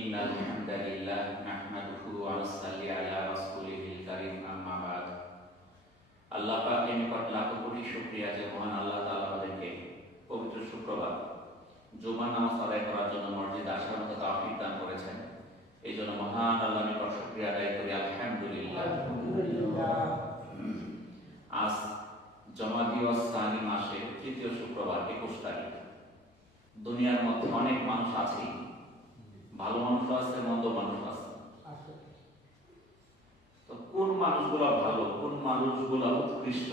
ইন্নাল হামদালিল্লাহ নাহমাদুহু ওয়া নুসাল্লি আলা রাসূলিহিল কারীম আম্মা বাদ। আল্লাহ পাকের নিকট লাখো কোটি শুকরিয়া যে মহান আল্লাহ তাআলা আমাদেরকে পবিত্র শুক্রবার জুমা নামাজ আদায় করার জন্য মসজিদে আসার মতো তৌফিক দান করেছেন। এই জন্য মহান আল্লাহর নিকট শুকরিয়া আদায় করি আলহামদুলিল্লাহ। আজ জমাদিউ সানি মাসের তৃতীয় শুক্রবার 21 তারিখ। দুনিয়ার মধ্যে অনেক মানুষ আছে, ভালো মানুষ আছে, মন্দ মানুষ আছে। তো কোন মানুষগুলো ভালো, কোন মানুষগুলো উৎকৃষ্ট,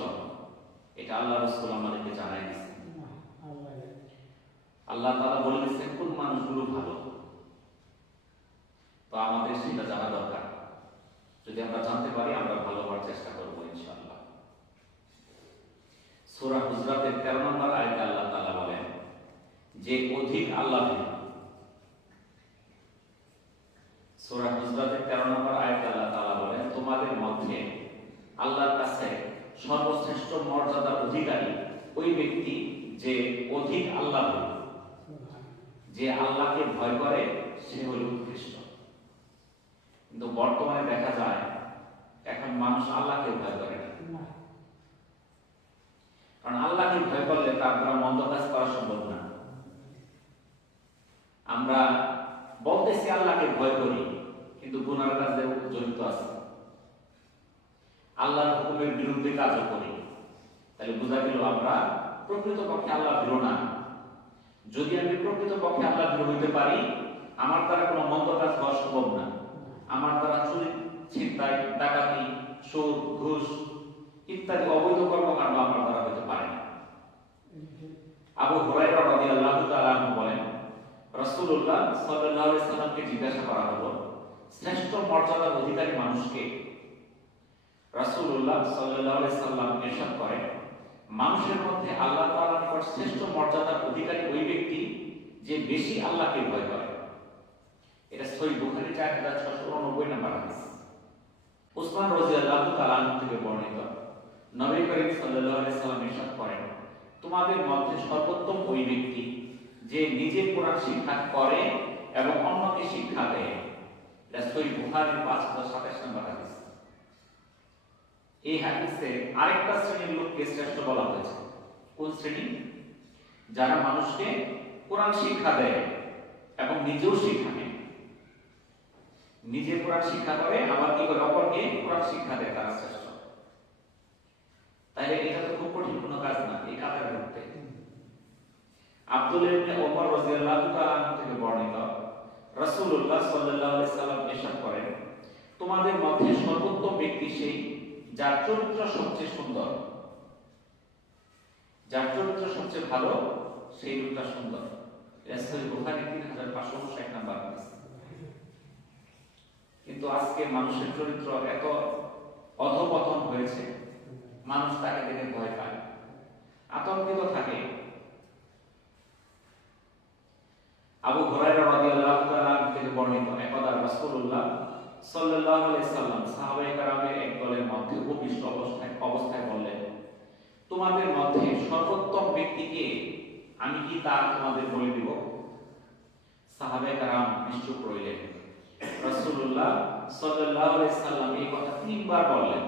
এটা আল্লাহ রাসূল আমাদেরকে জানাই দিয়েছেন। আল্লাহ তাআলা বলে দিয়েছেন কোন মানুষগুলো ভালো। তো আমাদের সেটা জানা দরকার। যদি আমরা জানতে পারি আমরা ভালো হওয়ার চেষ্টা করবো ইনশাআল্লাহ। সূরা হুজরাতের 13 নম্বর আয়াতে আল্লাহ তাআলা বলেন যে অধিক আল্লাহ ভীরু। সূরা হুজরাতের 13 নম্বর আয়াতে আল্লাহ তাআলা বলেন তোমাদের মধ্যে আল্লাহর কাছে সর্বশ্রেষ্ঠ মর্যাদার অধিকারী ওই ব্যক্তি যে অধিক আল্লাহ ভীরু, যে আল্লাহকে ভয় করে, সে হল উৎকৃষ্ট। কিন্তু বর্তমানে দেখা যায় এখন মানুষ আল্লাহকে ভয় করে না। কারণ আল্লাহকে ভয় করলে তার দ্বারা মন্দ কাজ করা সম্ভব না। আমরা বলতেছি আল্লাহকে ভয় করি, কিন্তু গুনার কাজে জড়িত আছি, আল্লাহর হুকুমের বিরুদ্ধে কাজও করি। তাহলে বোঝা গেল আমরা প্রকৃতপক্ষে আল্লাহ ভীরু না। যদি আমি প্রকৃতপক্ষে আল্লাহ ভীরু হইতে পারি, আমার দ্বারা কোনো মন্দ কাজ হওয়া সম্ভব না। আমার দ্বারা চুরি, ছিনতাই, ডাকাতি, সুদ, ঘুষ ইত্যাদি অবৈধ কর্মকাণ্ড আমার দ্বারা হইতে পারে না। আবু হুরায়রা রাদিয়াল্লাহু তাআলা আনহু বলেন রাসূলুল্লাহ সাল্লাল্লাহু আলাইহি সাল্লামকে জিজ্ঞাসা করা হলো শ্রেষ্ঠ মর্যাদার অধিকারী মানুষকে। রাসূলুল্লাহ সাল্লাল্লাহু আলাইহি সাল্লাম ইরশাদ করেন মানুষের মধ্যে আল্লাহ তাআলার নিকট শ্রেষ্ঠ মর্যাদার অধিকারী ওই ব্যক্তি যে বেশি আল্লাহকে ভয় করে। এটা সহিহ বুখারী 4689 নম্বর হাদিস। উসমান রাদিয়াল্লাহু তাআলা আনহু থেকে বর্ণিত নবী করিম সাল্লাল্লাহু আলাইহি সাল্লাম ইরশাদ করেন তোমাদের মধ্যে সর্বোত্তম ওই ব্যক্তি যে নিজে কোরআন শিক্ষা করে এবং অন্যকে শিক্ষা দেয়। এটা সহিহ বুখারী 5027 নম্বর হাদিস। এই হাদিসে আরেকটা শ্রেণীর লোককে শ্রেষ্ঠ বলা হয়েছে। কোন শ্রেণী? যারা মানুষকে কোরআন শিক্ষা দেয় এবং নিজেও শিক্ষা নেয়। নিজে কোরআন শিক্ষা করে আবার কি করে অপরকে কোরআন শিক্ষা দেয়, তারা শ্রেষ্ঠ। তাইলে এটা তো খুব কঠিন কোনো কাজ না এই কাজের মধ্যে। আব্দুল্লাহ ইবনে ওমর রাদিয়াল্লাহু তাআলা আনহু থেকে বর্ণিত রাসূলুল্লাহ সাল্লাল্লাহু আলাইহি সাল্লাম ইরশাদ করেন তোমাদের মধ্যে সর্বোত্তম ব্যক্তি সেই যার চরিত্র সবচেয়ে সুন্দর। যার চরিত্র সবচেয়ে ভালো সেই লোকটা সুন্দর। এটা সহিহ বুখারী 3560 নম্বর হাদিস। কিন্তু আজকে মানুষের চরিত্র এত অধঃপতন হয়েছে, মানুষ তাকে দেখে ভয় পায়, আতঙ্কিত থাকে। আবু হুরায়রা রাদিয়াল্লাহু তাআলা থেকে বর্ণিত একদা রাসূলুল্লাহ সাল্লাল্লাহু আলাইহি সাল্লাম সাহাবায়ে কেরামের এক দলের মধ্যে উপবিষ্ট অবস্থায় বললেন তোমাদের মধ্যে সর্বোত্তম ব্যক্তিকে আমি কি তা তোমাদের বলে দিব? সাহাবায়ে কেরাম নিশ্চুপ রইলেন। রাসূলুল্লাহ সাল্লাল্লাহু আলাইহি সাল্লাম এই কথা তিনবার বললেন।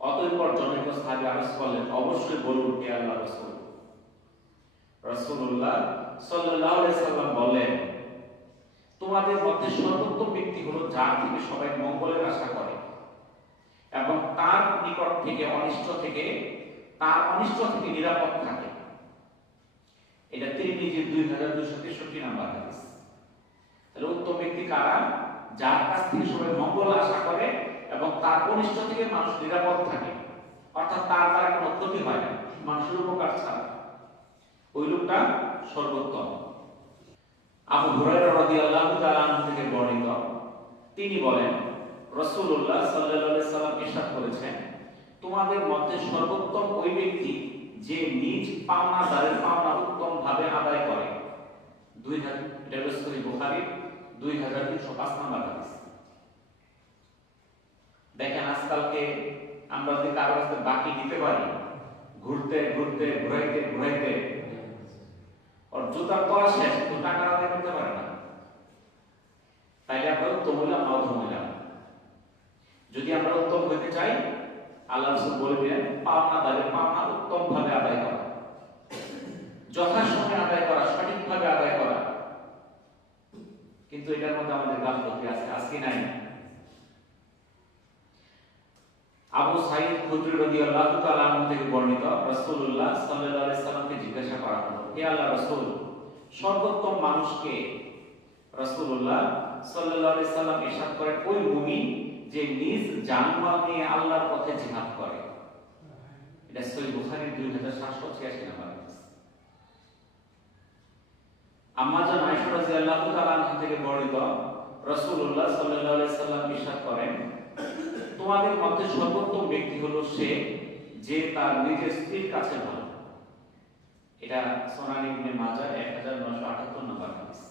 অতঃপর জনৈক সাহাবী আরজ করলেন অবশ্যই বলুন হে আল্লাহর রাসূল। রাসূলুল্লাহ সাল্লাল্লাহু আলাইহি সাল্লাম বললেন তোমাদের মধ্যে সর্বোত্তম ব্যক্তি হলো যার থেকে সবাই মঙ্গলের আশা করে এবং তার নিকট থেকে তার অনিষ্ট থেকে নিরাপদ থাকে। এটা তিরমিজির 2263 নম্বর হাদিস। তাহলে উত্তম ব্যক্তি কারা? যার কাছ থেকে সবাই মঙ্গল আশা করে এবং তার অনিষ্ট থেকে মানুষ নিরাপদ থাকে, অর্থাৎ তার দ্বারা কোনো ক্ষতি হয় না, মানুষের উপকার ছাড়া। ওই লোকটা সর্বোত্তম। আবু হুরায়রা রাদিয়াল্লাহু তাআলা আনহু থেকে বর্ণিত তিনি বলেন রাসূলুল্লাহ সাল্লাল্লাহু আলাইহি সাল্লাম ইরশাদ করেছেন তোমাদের মধ্যে সর্বোত্তম ওই ব্যক্তি যে নিজ পাওনাদারের পাওনা উত্তমভাবে আদায় করে। এটা হলো সহিহ বুখারী 2305 নম্বর হাদিস। দেখেন আজকালকে আমরা যদি কারো কাছে বাকি দিতে পারি, ঘুরতে ঘুরতে ঘুরাইতে ওর জুতার তলা শেষ, কিন্তু টাকা আদায় করতে পারে না। একবার উত্তম হইলাম অধম হইলাম। যদি আমরা উত্তম হইতে চাই, আল্লাহ রাসূল বলে দিলেন পাওনা দাঁড়িয়ে পাওনা উত্তম ভাবে আদায় করা, যথাসময়ে আদায় করা, সঠিকভাবে আদায় করা। কিন্তু এটার মধ্যে আমাদের গাফলতি আছে, আজকে নাই। আবু সাঈদ খুদরি রাদিয়াল্লাহু তাআলা আনহু থেকে বর্ণিত, রাসূলুল্লাহ সাল্লাল্লাহু আলাইহি সাল্লামকে জিজ্ঞাসা করা হলো, হে আল্লাহর রাসূল, সর্বোত্তম মানুষকে? রাসূলুল্লাহ সাল্লাল্লাহু আলাইহি সাল্লাম ইরশাদ করেন, ওই মুমিন যে নিজ জানমাল নিয়ে আল্লাহর পথে জিহাদ করে। এটা সহিহ বুখারীর 2786 নম্বর হাদিস। আম্মা জান আয়েশা রাদিয়াল্লাহু তাআলা আনহা থেকে বর্ণিত, রাসূলুল্লাহ সাল্লাল্লাহু আলাইহি সাল্লাম ইরশাদ করেন, তোমাদের মধ্যে সর্বোত্তম ব্যক্তি হলো সে যে তার নিজের স্ত্রীর কাছে ভালো। এটা সুনান ইবনে মাজাহ 1978 নম্বর হাদিস।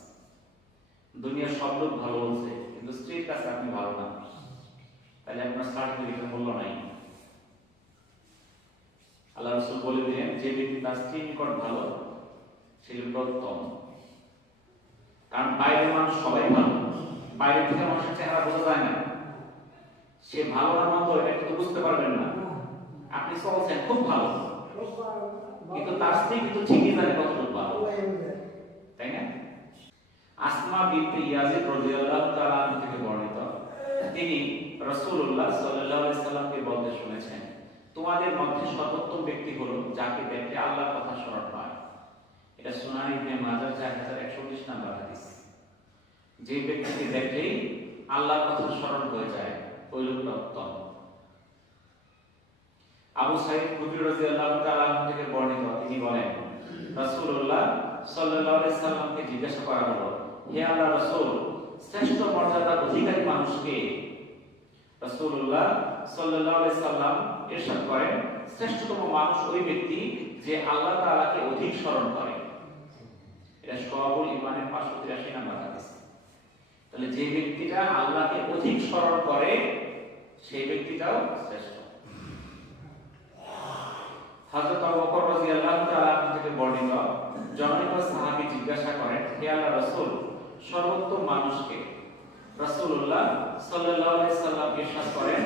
দুনিয়ার সব লোক ভালো বলছে, কিন্তু স্ত্রীর কাছে আপনি ভালো না, তাহলে আপনার সার্টিফিকেটের মূল্য নাই। আল্লাহ রাসূল বলে দিলেন, যে ব্যক্তি তার স্ত্রীর নিকট ভালো সে উত্তম। কারণ বাইরের মানুষ সবাই ভালো, বাইরে থেকে মানুষের চেহারা বোঝা যায় না। সে ভালো না মন্দ এটা কিন্তু বুঝতে পারবেন না। আপনি চলছেন খুব ভালো, কিন্তু তার স্ত্রী কিন্তু ঠিকই জানে কতটুকু ভালো, তাই না? আসমা বিনতে ইয়াজিদ রাদিয়াল্লাহু তাআলা আনহা থেকে বর্ণিত, তিনি রাসূলুল্লাহ সাল্লাল্লাহু আলাইহি সাল্লামকে বলতে শুনেছেন, তোমাদের মধ্যে সর্বোত্তম ব্যক্তি হলো যাকে দেখলে আল্লাহর কথা স্মরণ হয়। এটা সুনান ইবনে মাজাহ 4119 নম্বর হাদিস। যে ব্যক্তিকে দেখলেই আল্লাহর কথা স্মরণ হয়ে যায়, ওই লোকটা উত্তম। আবু সাঈদ খুদরি রাদিয়াল্লাহু তাআলা আনহু থেকে বর্ণিত, তিনি বলেন, রাসূলুল্লাহ সাল্লাল্লাহু আলাইহি সাল্লামকে জিজ্ঞাসা করা হলো, হে আল্লাহর রাসূল, শ্রেষ্ঠ মর্যাদার অধিকারী মানুষ কে? রাসূলুল্লাহ সাল্লাল্লাহু আলাইহি সাল্লাম ইরশাদ করেন, শ্রেষ্ঠতম মানুষ ওই ব্যক্তি যে আল্লাহ তাআলাকে অধিক স্মরণ করে। এটা শুআবুল ঈমানের 583 নম্বর হাদিস। তাহলে যে ব্যক্তিটা আল্লাহকে অধিক স্মরণ করে সেই ব্যক্তিটাও শ্রেষ্ঠ। হযরত আবু বকর রাদিয়াল্লাহু তাআলা থেকে বর্ণিত, জনৈক সাহাবী জিজ্ঞাসা করেন, হে আল্লাহর রাসূল, সর্বোত্তম মানুষ কে? রাসূলুল্লাহ সাল্লাল্লাহু আলাইহি সাল্লাম ইরশাদ করেন,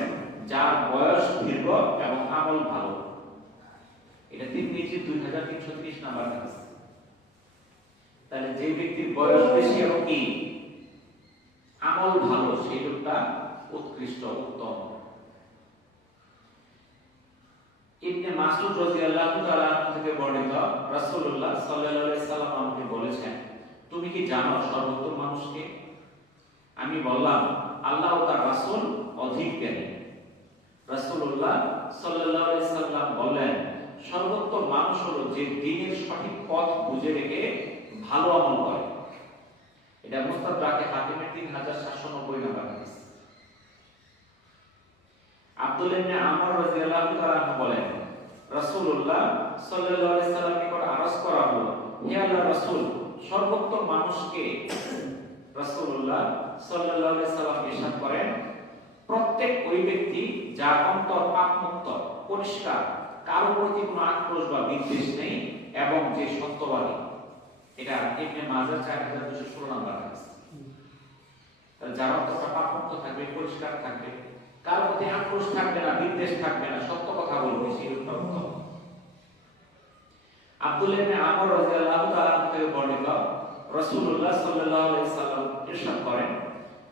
যার বয়স দীর্ঘ এবং আমল ভালো। এটা তিরমিজি 2330 নম্বর হাদিস। তাহলে যে ব্যক্তির বয়স বেশি এবং কি আমল ভালো, সেই লোকটা উৎকৃষ্ট, উত্তম। ইবনে মাসউদ রাদিয়াল্লাহু তাআলা থেকে বর্ণিত, রাসূলুল্লাহ সাল্লাল্লাহু আলাইহি সাল্লাম আমাকে বলেছেন, তুমি কি জানো সর্বোত্তম মানুষ কে? আমি বললাম, আল্লাহ ও তার রাসূল অধিক জ্ঞানী। রাসূলুল্লাহ সাল্লাল্লাহু আলাইহি সাল্লাম বললেন, সর্বোত্তম মানুষ হলো যে দ্বীনের সঠিক পথ বুঝে রেখে ভালো আমল করে। এটা মুস্তাদরাকে হাকিমের 3790 নম্বর হাদিস। আব্দুল্লাহ ইবনে আমর রাদিয়াল্লাহু তাআলা আনহু বলেন, রাসূলুল্লাহ সাল্লাল্লাহু আলাইহি সাল্লাম নিকট আরজ করা হলো, হে আল্লাহর রাসূল, সর্বোত্তম মানুষ কে? রাসূলুল্লাহ সাল্লাল্লাহু আলাইহি সাল্লাম ইরশাদ করেন, প্রত্যেক ওই ব্যক্তি যার অন্তর পাপমুক্ত, পরিষ্কার, কারো প্রতি কোনো আক্রোশ বা বিদ্বেষ নেই এবং যে সত্যবাদী। এটা ইবনে মাজাহ 4216 নম্বর হাদিস। তাহলে যার অন্তরটা পাপমুক্ত থাকবে, পরিষ্কার থাকবে, কারো প্রতি আক্রোশ থাকবে না, বিদ্বেষ থাকবে না, সত্য কথা বলবে, সেই উত্তম। আব্দুল্লাহ ইবনে আমর রাদিয়াল্লাহু তাআলা থেকে বর্ণিত, রাসূলুল্লাহ সাল্লাল্লাহু আলাইহি সাল্লাম ইরশাদ করেন,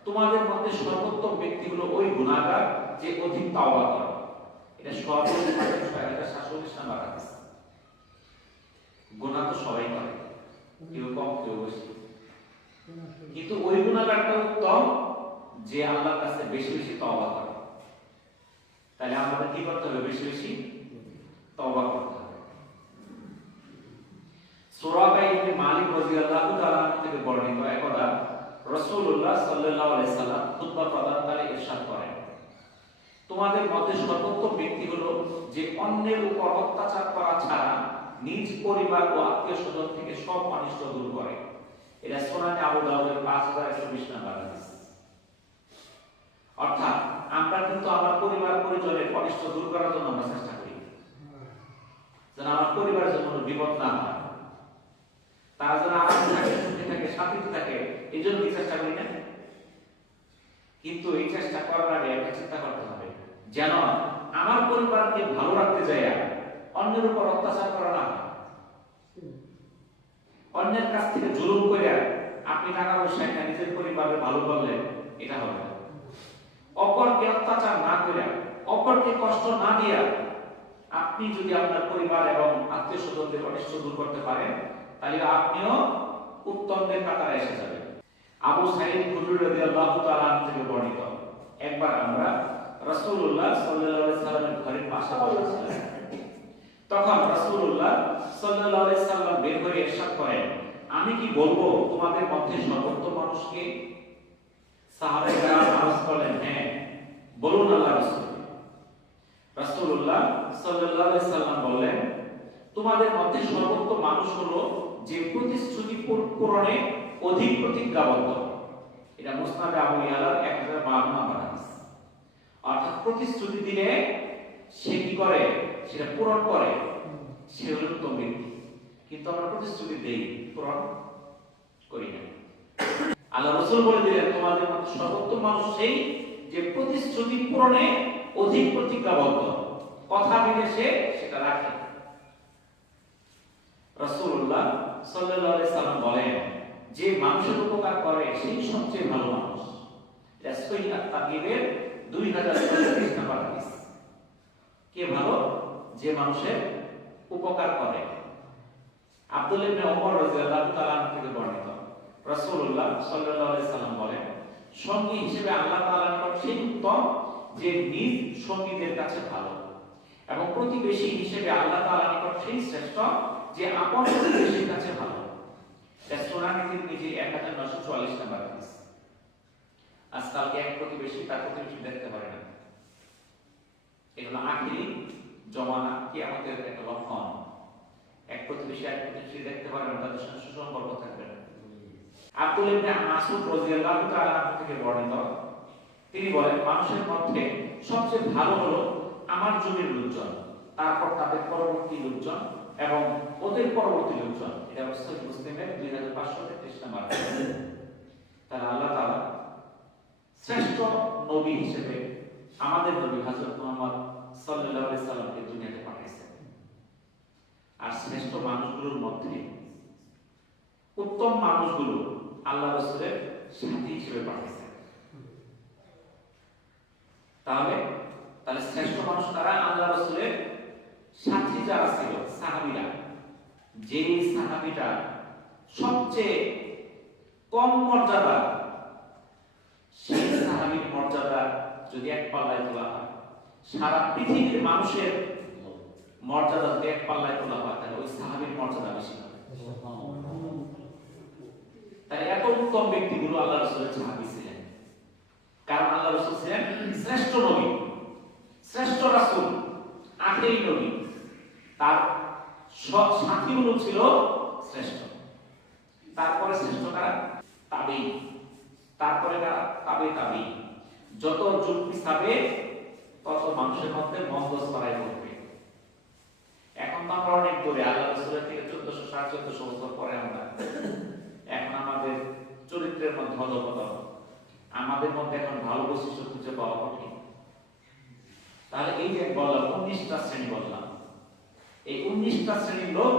তোমাদের মধ্যে সর্বোত্তম ব্যক্তি হলো ওই গুনাহগার যে অধিক তাওবা করে। এটা সর্বোচ্চ 47 নম্বর হাদিস। গুনাহ তো সবাই করে, কেউ কম কেউ বেশি, কিন্তু ওই গুনাহগারটা উত্তম যে আল্লাহর কাছে বেশি বেশি তওবা করে। তাহলে আমাদের কি করতে হবে? বেশি বেশি তওবা করতে হবে। সুরাকা ইবনে মালিক রাদিয়াল্লাহু তাআলা থেকে বর্ণিত, একদা রাসূলুল্লাহ সাল্লাল্লাহু আলাইহি সাল্লাম খুতবা প্রদানকালে ইরশাদ করেন, তোমাদের মধ্যে সর্বোত্তম ব্যক্তি হলো যে অন্যের উপর অত্যাচার করা ছাড়া নিজ পরিবার ও আত্মীয়স্বজন থেকে সব অনিষ্ট দূর করে। এটা সুনানে আবু দাউদের 5120 নম্বর হাদিস। অর্থাৎ আমরা কিন্তু আমার পরিবার পরিজনের অনিষ্ট দূর করার জন্য আমরা চেষ্টা করি, যেন আমার পরিবারের জন্য বিপদ না হয়, তারা যেন আরামে থাকে, সুখে থাকে, শান্তিতে থাকে, এই জন্য কি চেষ্টা করি না? কিন্তু এই চেষ্টা করার আগে একটা চিন্তা করতে হবে যেন আমার পরিবারকে ভালো রাখতে যায় অন্যের উপর অত্যাচার করা না হয়। অন্যের কাছ থেকে জুলুম করে আপনি টাকা পয়সা নিজের পরিবারের ভালো করলেন, এটা হবে না। অপরকে অত্যাচার না করে, অপরকে কষ্ট না দিয়া আপনি যদি আপনার পরিবার এবং আত্মীয় স্বজনদের অনিষ্ট দূর করতে পারেন, তাহলে আপনিও উত্তমদের কাতারে এসে যাবেন। আবু সাঈদ খুদরি রাদিয়াল্লাহু তাআলা আনহু থেকে বর্ণিত, একবার আমরা রাসূলুল্লাহ সাল্লাল্লাহু আলাইহি সাল্লামের ঘরের পাশে বসেছিলাম। তখন রাসূলুল্লাহ সাল্লাল্লাহু আলাইহি সাল্লাম বের হয়ে ইরশাদ করেন, আমি কি বলবো তোমাদের মধ্যে সর্বোত্তম মানুষকে? সাহাবায়ে আরজ করলেন, হ্যাঁ বলুন আল্লাহর রাসূল। রাসূলুল্লাহ সাল্লাল্লাহু আলাইহি সাল্লাম বললেন, তোমাদের মধ্যে সর্বোত্তম মানুষ হলো যে প্রতিশ্রুতি পূরণে অধিক প্রতিজ্ঞাবদ্ধ। এটা মুসনাদ আবু ইয়ালার 1052 নম্বর হাদিস। অর্থাৎ প্রতিশ্রুতি দিলে সে কি করে, সেটা পূরণ করে, সে হলো উত্তম ব্যক্তি। কিন্তু আমরা প্রতিশ্রুতি দেই, পূরণ করি না। আল্লাহ রাসূল বলে দিলেন, তোমাদের মধ্যে সর্বোত্তম মানুষ সেই যে প্রতিশ্রুতি পূরণে অধিক প্রতিজ্ঞাবদ্ধ, কথা দিলে সে সেটা রাখে। রাসূলুল্লাহ সাল্লাল্লাহু আলাইহি সাল্লাম বলেন, যে মানুষের উপকার করে সেই সবচেয়ে ভালো মানুষ। এটা সহিহ আত-তারগীবের 2034 নম্বর হাদিস। কে ভালো? যে মানুষের উপকার করে। আব্দুল্লাহ ইবনে ওমর রাদিয়াল্লাহু তাআলা থেকে বর্ণিত, রাসূলুল্লাহ সাল্লাল্লাহু আলাইহি সাল্লাম বলেন, সঙ্গী হিসেবে আল্লাহ তাআলার নিকট সেই উত্তম যে নিজ সঙ্গীদের কাছে ভালো, এবং প্রতিবেশী হিসেবে আল্লাহ তাআলার নিকট সেই শ্রেষ্ঠ যে আপন প্রতিবেশীর কাছে ভালো। এটা সুনান তিরমিজি 1944 নম্বর হাদিস। আজকালকে এক প্রতিবেশী তার প্রতিবেশী দেখতে পারে না, এগুলো আখিরি জমানা, কিয়ামতের একটা লক্ষণ। এক প্রতিবেশী এক প্রতিবেশী দেখতে পারে না, তাদের সাথে সুসম্পর্ক থাকবে না। আব্দুল্লাহ ইবনে মাসউদ রাদিয়াল্লাহু তাআলা থেকে বর্ণিত, তিনি বলেন, মানুষের মধ্যে সবচেয়ে ভালো হলো আমার যুগের লোকজন, তারপর তাদের পরবর্তী লোকজন এবং ওদের পরবর্তী লোকজন। এটা সহিহ মুসলিমের 2533 নম্বর হাদিস। তাহলে আল্লাহ তাআলা শ্রেষ্ঠ নবী হিসেবে আমাদের নবী হযরত মুহাম্মদ সাল্লাল্লাহু আলাইহি সাল্লামকে দুনিয়াতে পাঠিয়েছেন। আর শ্রেষ্ঠ মানুষগুলোর মধ্যে উত্তম মানুষগুলো আল্লাহ রাসূলের সাথী হিসেবে পাঠিয়েছেন। তাহলে শ্রেষ্ঠ মানুষ তারা আল্লাহ রাসূলের সাথী যারা ছিল, সাহাবীরা। যে সাহাবীটা সবচেয়ে কম মর্যাদা, সেই সাহাবীর মর্যাদা যদি এক পাল্লায় তোলা হয়, সারা পৃথিবীর মানুষের মর্যাদা যদি এক পাল্লায় তোলা হয়, তাহলে ওই সাহাবীর মর্যাদা বেশি হবে। তাই এত উত্তম ব্যক্তিগুলো আল্লাহ রাসূলের সাহাবী ছিলেন, কারণ আল্লাহ রাসূল ছিলেন শ্রেষ্ঠ নবী, শ্রেষ্ঠ রাসূল, আখেরি নবী। তার সব সাথীগুলো ছিল শ্রেষ্ঠ। তারপরে শ্রেষ্ঠ কারা? তাবেঈ। তারপরে কারা? তাবেঈ। যত যুগ পিছাবে তত মানুষের মধ্যে মন্দ ছড়াই পড়বে। এখন তো আমরা অনেক দূরে, আল্লাহ রাসূলের থেকে 1400-1450 বছর পরে আমরা। এখন আমাদের চরিত্রের মধ্যে অধঃপতন, আমাদের মধ্যে এখন ভালো বৈশিষ্ট্য খুঁজে পাওয়া কঠিন। তাহলে এই যে বললাম 19টা শ্রেণী বললাম, এই 19টা শ্রেণীর লোক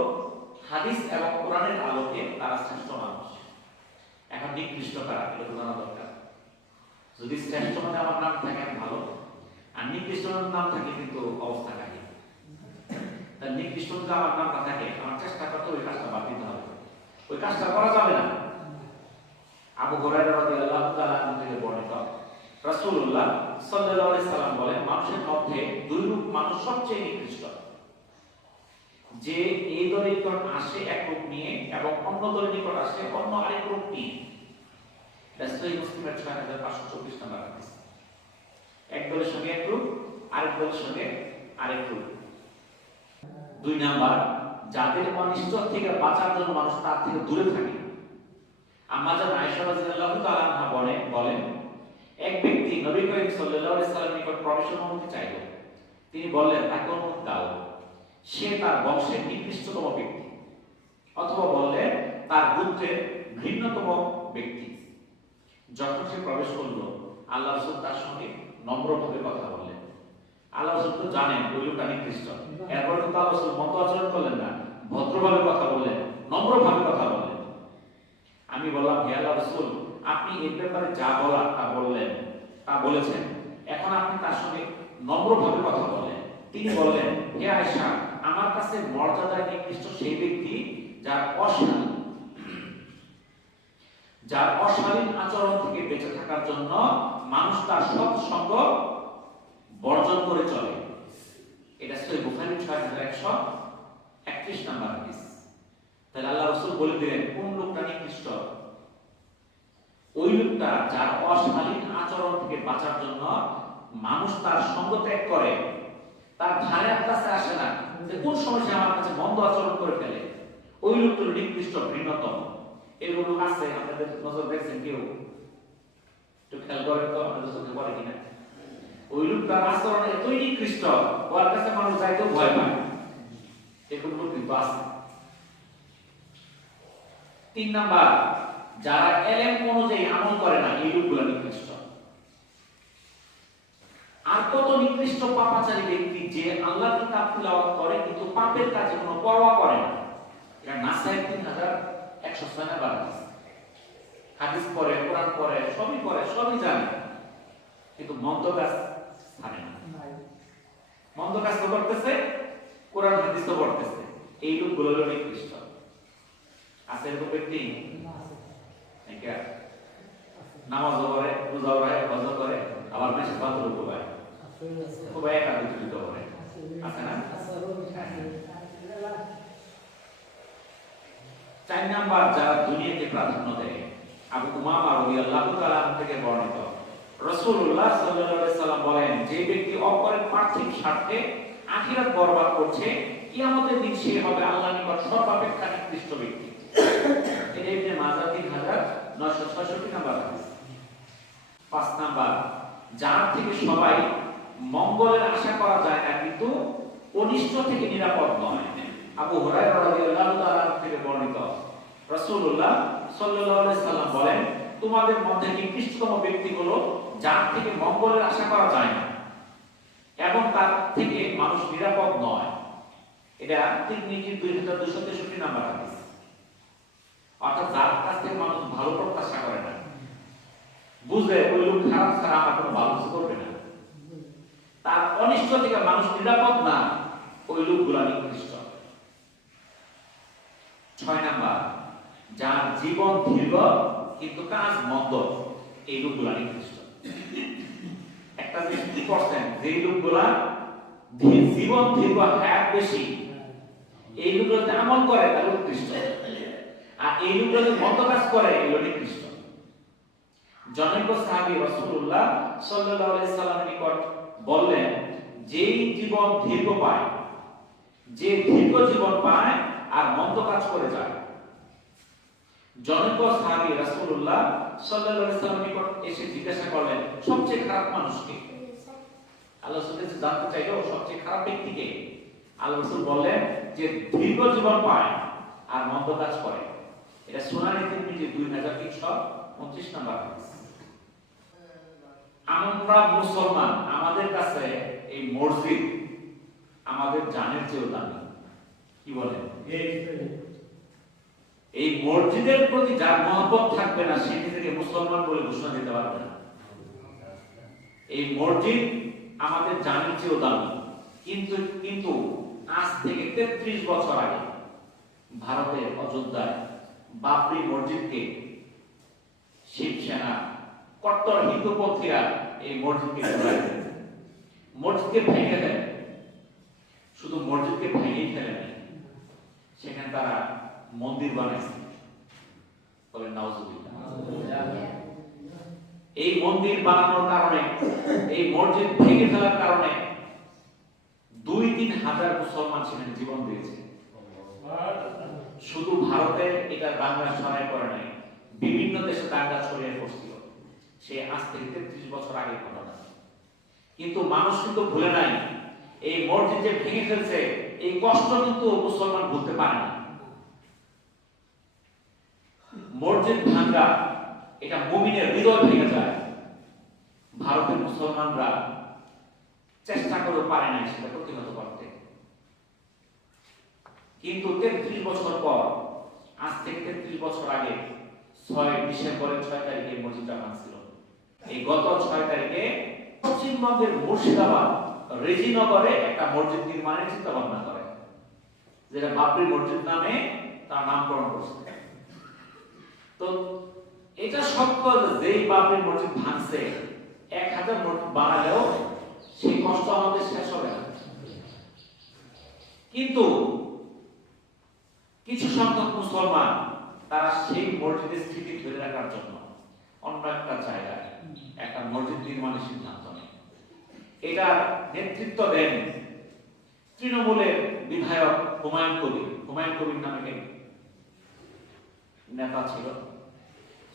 হাদিস এবং কোরআনের আলোকে তারা শ্রেষ্ঠ মানুষ। এখন নিকৃষ্ট কারা, এগুলো জানা দরকার। যদি শ্রেষ্ঠ মানে আমার নাম থাকে ভালো, আর নিকৃষ্ট নাম থাকে কিন্তু অবস্থা কাহিনী। তার নিকৃষ্ট যদি আমার নাম না থাকে, আমার চেষ্টা করতে ওই কাজটা বাদ দিতে হবে, ওই কাজটা করা যাবে না। আবু হুরায়রা রাদিয়াল্লাহু তাআলা থেকে বর্ণিত, রাসূলুল্লাহ সাল্লাল্লাহু আলাইহি সাল্লাম বলেন, মানুষের মধ্যে দুই রূপ মানুষ সবচেয়ে নিকৃষ্ট, যে এই দলের নিকট আসে এক রূপ নিয়ে এবং অন্য দলের নিকট আসে অন্য আরেক রূপ নিয়ে। সহিহ মুসলিমের 6524 নম্বর হাদিস। এক দলের সঙ্গে এক রূপ, আরেক দলের সঙ্গে আরেক রূপ। দুই নাম্বার, যাদের অনিষ্ট থেকে বাঁচার জন্য মানুষ তার থেকে দূরে থাকে। আম্মা জান আয়েশা রাদিয়াল্লাহু তাআলা আনহা বলেন, এক ব্যক্তি নবী করিম সাল্লাল্লাহু আলাইহি সাল্লামের নিকট প্রবেশের অনুমতি চাইল। তিনি বললেন, তাকে অনুমতি দাও, সে তার বংশের নিকৃষ্টতম ব্যক্তি। অথবা বললেন, তার গোত্রের ঘৃণ্যতম ব্যক্তি। যখন সে প্রবেশ করলো, আল্লাহ রাসূল তার সঙ্গে নম্রভাবে কথা বললেন। আল্লাহ রাসূল তো জানেন ওই লোকটা নিকৃষ্ট, এরপর কিন্তু আল্লাহ রাসূল মন্দ আচরণ করলেন না, ভদ্রভাবে কথা বললেন, নম্রভাবে কথা বললেন। আমি বললাম, হে আল্লাহ রাসূল, আপনি এই ব্যাপারে যা বলা তা বললেন, তা বলেছেন, এখন আপনি তার সঙ্গে নম্রভাবে কথা বললেন। তিনি বললেন, হে আয়েশা, আমার কাছে মর্যাদায় নিকৃষ্ট সেই ব্যক্তি যার অশালীন আচরণ থেকে বেঁচে থাকার জন্য মানুষ তার সৎসঙ্গ বর্জন করে চলে। এটা সহিহ বুখারী 6131 নম্বর হাদিস। তাহলে আল্লাহ রাসূল বলে দিলেন কোন লোকটা নিকৃষ্ট? ওই লোকটা যার অশালীন আচরণ থেকে বাঁচার জন্য মানুষ তার সঙ্গ ত্যাগ করে, তার ধারে কাছে আসে না, যে কোন সময় সে আমার কাছে মন্দ আচরণ করে ফেলে, ওই লোকটা নিকৃষ্ট, ঘৃণতম। এরকম লোক আছে, আপনাদের নজর দেখছেন কেউ? একটু খেয়াল করেন তো, আপনাদের চোখে পড়ে কিনা? ওই লোকটার আচরণ এতই নিকৃষ্ট, ওর কাছে মানুষ যাইতেও ভয় পায়। এরকম লোক কিন্তু আছে। 3 নাম্বার, যারা এলেম অনুযায়ী আমল করে না, এই লোকগুলো নিকৃষ্ট। আর কত নিকৃষ্ট পাপাচারী ব্যক্তি যে আল্লাহর কিতাব তিলাওয়াত করে কিন্তু পাপের কাজে কোনো পরোয়া করে না। এটা নাসাই 3106 নাম্বার হাদিস। হাদিস পড়ে, কোরআন পড়ে, সবই পড়ে, সবই জানে, কিন্তু মন্দ কাজ জানে না। মন্দ কাজ তো করতেছে, কোরআন হাদিস তো পড়তেছে। এই লোকগুলো হলো নিকৃষ্ট। আছে এরকম ব্যক্তি? নামাজ করে, রোজা করে, হজ করে, আবার মেসে বাদর করে, খুব একাধিক করে, আছে না? 4 নাম্বার, যারা দুনিয়াকে প্রাধান্য দেয়। আবু উমামা রাদিয়াল্লাহু তাআলা থেকে বর্ণিত, রাসূলুল্লাহ সাল্লাল্লাহু আলাইহি সাল্লাম বলেন, যে ব্যক্তি অপরের পার্থিব স্বার্থে আখিরাত বরবাদ করছে, কিয়ামতের দিন সে হবে আল্লাহর নিকট সর্বাপেক্ষা নিকৃষ্ট ব্যক্তি। এটা ইবনে মাজাহ 3966 নাম্বার হাদিস। 5 নাম্বার, যার থেকে সবাই মঙ্গলের আশা করা যায় না কিন্তু অনিষ্ট থেকে নিরাপদ নয়। আবু হুরায়রা রাদিয়াল্লাহু তাআলা থেকে বর্ণিত, রাসূলুল্লাহ সাল্লাল্লাহু আলাইহি সাল্লাম বলেন, তোমাদের মধ্যে নিকৃষ্টতম ব্যক্তি হলো যার থেকে মঙ্গলের আশা করা যায় না এবং তার থেকে মানুষ নিরাপদ নয়। এটা তিরমিজি 2263 নাম্বার হাদিস। অর্থাৎ যার কাছ থেকে মানুষ ভালো প্রত্যাশা করে না, বুঝে ওই লোক খারাপ ছাড়া আমার কোনো ভালো কিছু করবে না, তার অনিষ্ট থেকে মানুষ নিরাপদ না, ওই লোকগুলা নিকৃষ্ট। 6 নাম্বার, যার জীবন দীর্ঘ কিন্তু কাজ মন্দ, এই লোকগুলা নিকৃষ্ট। একটা জিনিস কি করছেন, যে লোকগুলা জীবন দীর্ঘ, হায়াত বেশি, এই লোকগুলোতে আমল করে তারা উৎকৃষ্ট, আর এই লোকগুলো মন্দ কাজ করে এগুলো নিকৃষ্ট। জনৈক সাহাবী রাসূলুল্লাহ সাল্লাল্লাহু আলাইহি সাল্লামের নিকট বললেন, যেই জীবন দীর্ঘ পায়, যে দীর্ঘ জীবন পায় আর মন্দ কাজ করে যায়। জনৈক সাহাবী রাসূলুল্লাহ সাল্লাল্লাহু আলাইহি সাল্লামের নিকট এসে জিজ্ঞাসা করলেন, সবচেয়ে খারাপ মানুষ কে? আল্লাহ রাসূল জানতে চাইলো সবচেয়ে খারাপ ব্যক্তি কে? আল্লাহ রাসূল বললেন, যে দীর্ঘ জীবন পায় আর মন্দ কাজ করে। এটা সুনানে তিরমিজি 2329 নাম্বার হাদিস। আমরা মুসলমান, আমাদের কাছে এই মসজিদ আমাদের জানের চেয়েও দামি। কি বলেন? এই মসজিদের প্রতি যার মহব্বত থাকবে না, সে নিজেকে মুসলমান বলে ঘোষণা দিতে পারবে না। এই মসজিদ আমাদের জানের চেয়েও দামি। কিন্তু আজ থেকে 33 বছর আগে ভারতের অযোধ্যায় বাবরি মসজিদকে শিবসেনা, কট্টর হিন্দুপন্থীরা এই মসজিদকে ভেঙে দেয়। শুধু মসজিদকে ভেঙেই ফেলে নেয়, সেখানে তারা মন্দির বানাইছে। বলেন নাউজুবিল্লাহ। এই মন্দির বানানোর কারণে, এই মসজিদ ভেঙে ফেলার কারণে 2-3 হাজার মুসলমান সেখানে জীবন দিয়েছে। শুধু ভারতে এটা দাঙ্গা ছড়ায় পড়ে নাই, বিভিন্ন দেশে দাঙ্গা ছড়িয়ে পড়ছিল। সে আজ থেকে 33 বছর আগের ঘটনা। কিন্তু মানুষ কিন্তু ভুলে নাই, এই মসজিদ যে ভেঙে ফেলছে, এই কষ্ট কিন্তু মুসলমান ভুলতে পারে না। মসজিদ ভাঙ্গা, এটা মুমিনের হৃদয় ভেঙে যায়। ভারতের মুসলমানরা চেষ্টা করে পারে না সেটা প্রতিহত করতে। কিন্তু 33 বছর পর, আজ থেকে 33 বছর আগে 6 ডিসেম্বরের 6 তারিখে মসজিদটা ভাঙছিল। এই গত 6 তারিখে পশ্চিমবঙ্গের মুর্শিদাবাদ রেজিনগরে একটা মসজিদ নির্মাণের চিন্তা ভাবনা করে, যেটা বাবরি মসজিদ নামে তার নামকরণ করছে। তো এটা সত্য যেই বাবরি মসজিদ ভাঙছে 1000 মসজিদ বানালেও সেই কষ্ট আমাদের শেষ হবে না। কিন্তু কিছু সংখ্যক মুসলমান তারা সেই মসজিদের স্থিতি ধরে রাখার জন্য অন্য একটা জায়গায় একটা মসজিদ নির্মাণের সিদ্ধান্ত নেয়। এটার নেতৃত্ব দেন তৃণমূলের বিধায়ক হুমায়ুন কবির। হুমায়ুন কবির নামে নেতা ছিল।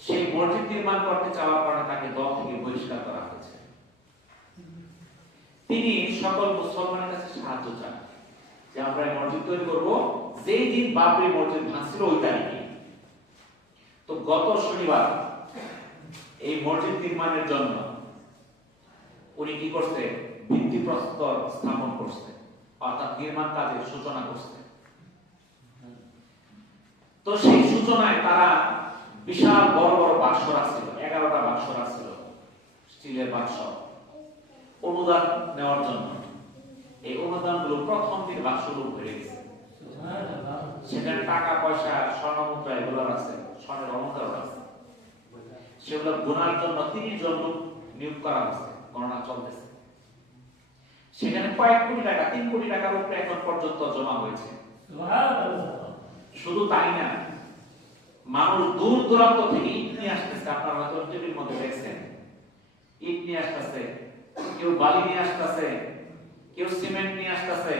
সেই মসজিদ নির্মাণ করতে চাওয়ার কারণে তাকে দল থেকে বহিষ্কার করা হয়েছে। তিনি সকল মুসলমানের কাছে সাহায্য চান যে আমরা মসজিদ তৈরি করব যেই দিন বাবরি মসজিদ ভাঙছিল ওই তারিখে। তো গত শনিবার এই মসজিদ নির্মাণের জন্য উনি কি করছে, ভিত্তিপ্রস্তর স্থাপন করছে, অর্থাৎ নির্মাণ কাজের সূচনা করছে। তো সেই সূচনায় তারা বিশাল বড় বড় বাক্স রাখছিল, 11টা বাক্স রাখছিল, স্টিলের বাক্স, অনুদান নেওয়ার জন্য। এই অনুদানগুলো প্রথম দিন বাক্সগুলো ভরে গেছে। সেখানে টাকা পয়সা, স্বর্ণ মুদ্রা এগুলো আছে, স্বর্ণের অলঙ্কার আছে। সেগুলো গোনার জন্য 30 জন লোক নিয়োগ করা হয়েছে, গণনা চলতেছে। সেখানে কয়েক কোটি টাকা, 3 কোটি টাকার উপরে এখন পর্যন্ত জমা হয়েছে। শুধু তাই না, মানুষ দূর দূরান্ত থেকে ইট নিয়ে আসতেছে। আপনারা হয়তো টিভির মধ্যে দেখছেন, ইট নিয়ে আসতেছে, কেউ বালি নিয়ে আসতেছে, কেউ সিমেন্ট নিয়ে আসতেছে,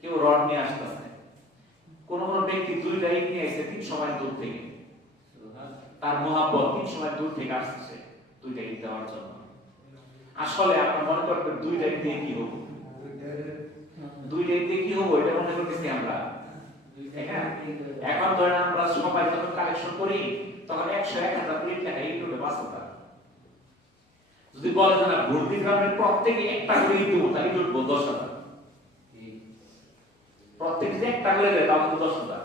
কেউ রড নিয়ে আসতেছে। কোন কোন ব্যক্তি 2টা ইট নিয়ে এসে 300 মাইল দূর থেকে, তার মহাব্বত 300 মাইল দূর থেকে আসছে 2টা ইট দেওয়ার জন্য। আসলে আপনারা মনে করবেন 2টা ইট দিয়ে কি হবে, 2টা ইট দিয়ে কি হবে এটা মনে করতেছি আমরা। এখন ধরেন আমরা সবাই যখন কালেকশন করি তখন 100-1000 কোটি টাকা ইট উঠে বাঁচতে। যদি বলে যে না ভর্তি গ্রামের প্রত্যেকে একটা করে ইট দেবো, তাহলে ইট উঠবো 10,000। প্রত্যেকে যে একটা করে দেয় তাও কিন্তু 10,000।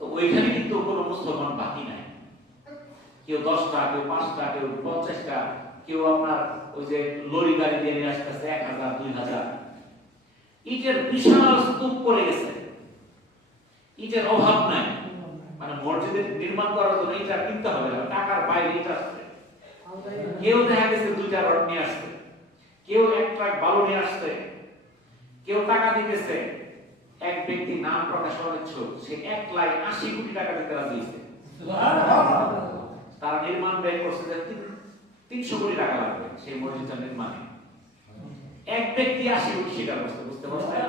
তো ওইখানে কিন্তু কোনো মুসলমান বাকি নাই। কেউ 10টা, কেউ 5টা, কেউ 50টা, কেউ আপনার ওই যে লরি গাড়ি দিয়ে নিয়ে আসতেছে 1000, 2000। ইটের বিশাল স্তূপ পড়ে গেছে, ইটের অভাব নাই। মানে মসজিদের নির্মাণ করার জন্য ইটা কিনতে হবে না, টাকার বাইরে ইট আসছে। কেউ দেখা গেছে 2টা রড নিয়ে আসছে, কেউ 1 ট্রাক বালু নিয়ে আসছে, কেউ টাকা দিতেছে। এক ব্যক্তি নাম প্রকাশ করার ইচ্ছুক, সে 1,80,00,000 কোটি টাকা দিতে রাজি হয়েছে। তারা নির্মাণ ব্যয় করছে যে 300 কোটি টাকা লাগবে সেই মসজিদটা নির্মাণে। এক ব্যক্তি 80 কোটি স্বীকার করছে। বুঝতে পারছেন?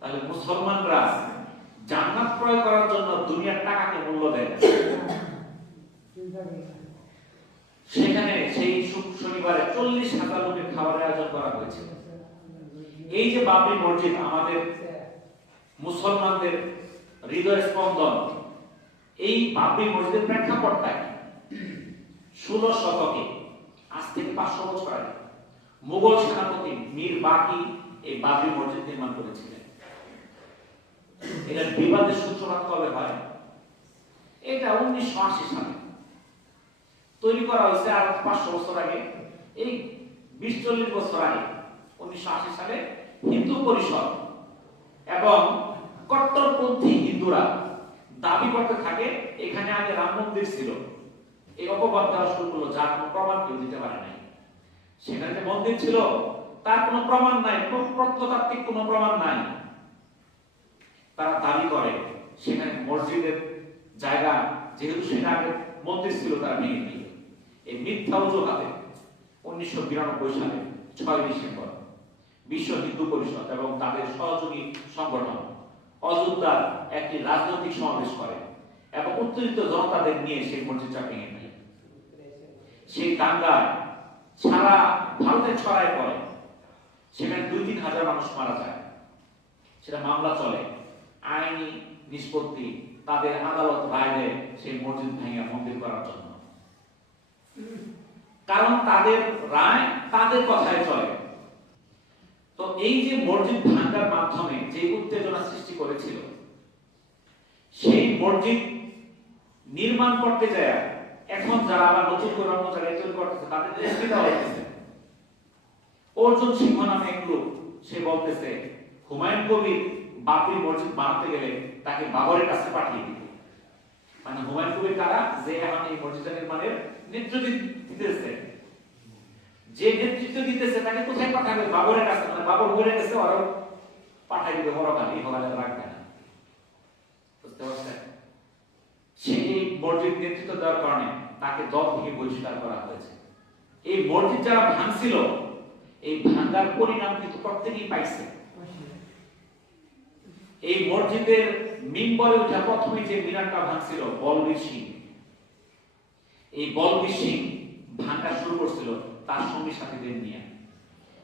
তাহলে মুসলমানরা জান্নাত ক্রয় করার জন্য দুনিয়ার টাকাকে মূল্য দেয়। সেখানে সেই শনিবারে 40,000 লোকের খাবারের আয়োজন করা হয়েছে। এই যে বাবরি মসজিদ আমাদের মুসলমানদের হৃদয় স্পন্দন, এই বাবরি মসজিদের প্রেক্ষাপটটা কি? 16 শতকে, আজ থেকে 500 বছর আগে মুঘল সেনাপতি মীর বাকি এই বাবরি মসজিদ নির্মাণ করেছিলেন। এটার বিবাদের সূচনা কবে হয়? এটা 1980 সালে তৈরি করা হয়েছে। আর 500 বছর আগে, এই 20-40 বছর আগে 1980 সালে হিন্দু পরিষদ এবং কট্টরপন্থী হিন্দুরা দাবি করতে থাকে এখানে আগে রাম মন্দির ছিল। এই অপবাদ দেওয়া শুরু করলো, যার কোনো প্রমাণ কেউ দিতে পারে নাই। সেখানে যে মন্দির ছিল তার কোনো প্রমাণ নাই, প্রত্নতাত্ত্বিক কোনো প্রমাণ নাই। তারা দাবি করে সেখানে মসজিদের জায়গা, যেহেতু সেটা আগে মন্দির ছিল, তারা ভেঙে দিল। এই মিথ্যা অজুহাতে 1992 সালে 6 ডিসেম্বর বিশ্ব হিন্দু পরিষদ এবং তাদের সহযোগী সংগঠন অযোধ্যার একটি রাজনৈতিক সমাবেশ করে এবং উত্তেজিত জনতাদের নিয়ে সেই মসজিদটা ভেঙে দেয়। সেই দাঙ্গায় সারা ভারতে ছড়ায় পড়ে। সেখানে 2-3 হাজার মানুষ মারা যায়। সেটা মামলা চলে, আইনি নিষ্পত্তি, তাদের আদালত রায় দেয় সেই মসজিদ ভেঙে মন্দির করার জন্য। কারণ তাদের রায় তাদের কথায় চলে। তো এই যে মসজিদ ভাঙার মাধ্যমে যে উত্তেজনা সৃষ্টি করেছিল, সেই মসজিদ নির্মাণ করতে যায় এখন যারা আবার নতুন করে অন্য জায়গায় তৈরি করতেছে তাদের চেষ্টা হচ্ছে। অর্জুন সিংহ নামে এক লোক, সে বলতেছে হুমায়ুন কবির বাবরি মসজিদ বানাতে গেলে তাকে বাবরের কাছে পাঠিয়ে দিবে। মানে হুমায়ুন কবির কারা, যে এখন এই মসজিদ নির্মাণের নেতৃত্ব দিতেছে, যে নেতৃত্ব দিতেছে তাকে কোথায় পাঠাবে? বাবরের কাছে। মানে বাবর ঘুরে গেছে, আরো পাঠাই দিবে বড়কাল, এই হলে রাখবে না। বুঝতে পারছেন? সেই মসজিদ নেতৃত্ব দেওয়ার কারণে তাকে দল থেকে বহিষ্কার করা হয়েছে। এই মসজিদ যারা ভাঙছিল, এই ভাঙার পরিণাম কিন্তু প্রত্যেকেই পাইছে। এই মসজিদের মিম্বরে উঠা প্রথমে যে মিনারটা ভাঙছিল বলবীর সিং, এই বলবীর সিং ভাঙা শুরু করছিল তার সঙ্গী সাথীদের নিয়ে।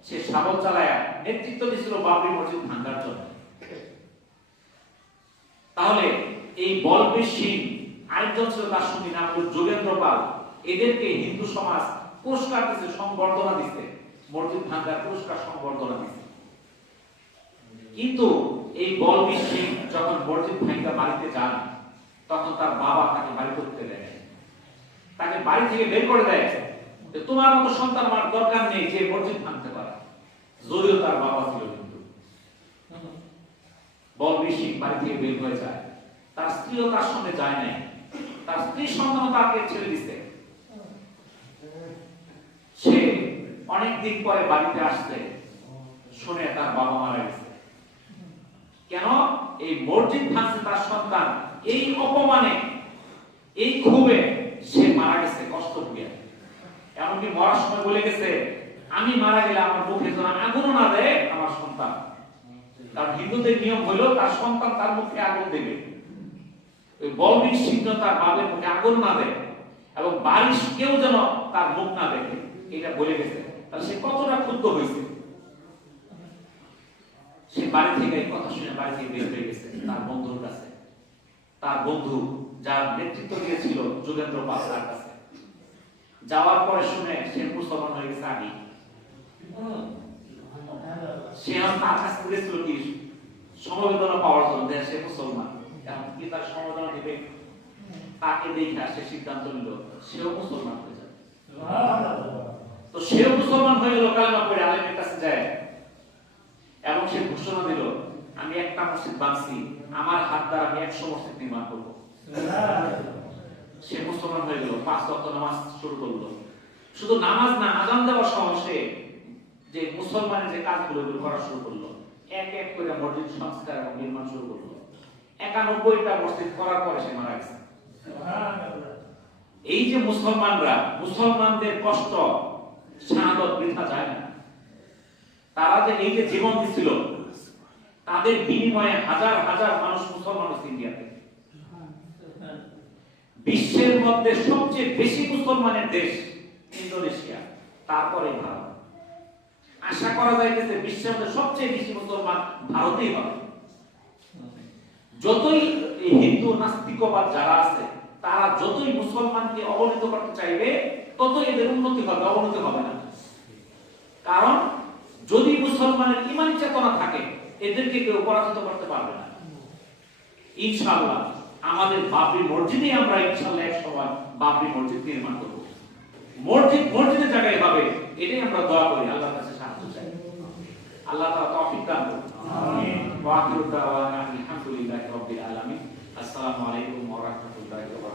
সে শাবল চালায়া নেতৃত্ব দিছিল বাবরি মসজিদ ভাঙার জন্য। তাহলে এই বলবীর সিং, আরেকজন ছিল তার সঙ্গী, নাম হল যোগেন্দ্র পাল। এদেরকে হিন্দু সমাজ পুরস্কার দিচ্ছে, সংবর্ধনা দিচ্ছে, মসজিদ ভাঙার পুরস্কার সংবর্ধনা দিচ্ছে। কিন্তু এই বলবীর সিং যখন মসজিদ ভাঙা বাড়িতে যান, তখন তার বাবা তাকে বাড়ি করতে দেয়, তাকে বাড়ি থেকে বের করে দেয়। তোমার মতো সন্তান আমার দরকার নেই যে মসজিদ ভাঙতে পারে। যদিও তার বাবা ছিল হিন্দু। বলবীর সিং বাড়ি থেকে বের হয়ে যায়, তার স্ত্রীও তার সঙ্গে যায় নাই, তার স্ত্রী সন্তান তাকে ছেড়ে দিচ্ছে। সে অনেকদিন পরে বাড়িতে আসছে, শুনে তার বাবা মারা গেছে। কেন? এই মসজিদ ভাঙছে তার সন্তান, এই অপমানে, এই ক্ষোভে সে মারা গেছে কষ্ট ভুগে। এমনকি মরার সময় বলে গেছে, আমি মারা গেলে আমার মুখে যেন আগুন না দেয় আমার সন্তান। কারণ হিন্দুদের নিয়ম হলো তার সন্তান তার মুখে আগুন দেবে। ওই বলবীর সিং তার বাবার মুখে আগুন না দেয় এবং বাড়ির কেউ যেন তার মুখ না দেখে, এটা বলে গেছে। তাহলে সে কতটা ক্ষুব্ধ হয়েছে। সে বাড়ি থেকে এই কথা শুনে বাড়ি থেকে বের হয়ে গেছে তার বন্ধুর কাছে। তার বন্ধু যার নেতৃত্ব দিয়েছিল যোগেন্দ্র পাল, তার কাছে যাওয়ার পরে শুনে সে মুসলমান হয়ে গেছে আগে। সে তার কাছে গেছিল কি সমবেদনা পাওয়ার জন্য, সে মুসলমান, এখন কি তার সমবেদনা দিবে? তাকে দেখে সে সিদ্ধান্ত নিল সেও মুসলমান হয়ে যাবে। তো সেও মুসলমান হয়ে গেল, কালেমা পড়ে আলেমের কাছে যায় এবং সে ঘোষণা দিল, আমি একটা মসজিদ বানাচ্ছি, আমার হাত দ্বারা আমি 100 মসজিদ নির্মাণ করব। সে মুসলমান হয়ে গেল, 5 ওয়াক্ত নামাজ শুরু করলো। শুধু নামাজ না, আযান দেওয়ার সময় সে যে মুসলমানের যে কাজগুলো করা শুরু করলো, এক এক করে মসজিদ সংস্কার এবং নির্মাণ শুরু করলো। 91টা মসজিদ করার পরে সে মারা গেছে। এই যে মুসলমানরা, মুসলমানদের কষ্ট শাহাদত বৃথা যায় না। তারা যে এই যে জীবন দিছিল, তাদের বিনিময়ে হাজার হাজার মানুষ মুসলমান হয়েছে ইন্ডিয়াতে। বিশ্বের মধ্যে সবচেয়ে বেশি মুসলমানের দেশ ইন্দোনেশিয়া, তারপরে ভারত। আশা করা যাইতেছে বিশ্বের মধ্যে সবচেয়ে বেশি মুসলমান ভারতেই হবে। যতই হিন্দু নাস্তিকবাদ যারা আছে, তারা যতই মুসলমানকে অবনীত করতে চাইবে, ততই এদের উন্নতি হবে, অবনতি হবে না। কারণ যদি মুসলমানের ঈমানি চেতনা থাকে, এদেরকে কেউ পরাজিত করতে পারবে না। ইনশাআল্লাহ আমাদের বাবরি মসজিদে আমরা ইনশাআল্লাহ এক সময় বাবরি মসজিদ নির্মাণ করব। মসজিদের জায়গায় হবে, এটাই আমরা দোয়া করি, আল্লাহর কাছে সাহায্য চাই। আল্লাহ তাআলা তৌফিক দান করুন। আমিন। ওয়া আখিরু দাওয়ানা আলহামদুলিল্লাহি রাব্বিল আলামিন। আসসালামু আলাইকুম ওয়া রাহমাতুল্লাহি ওয়া বারাকাতুহু।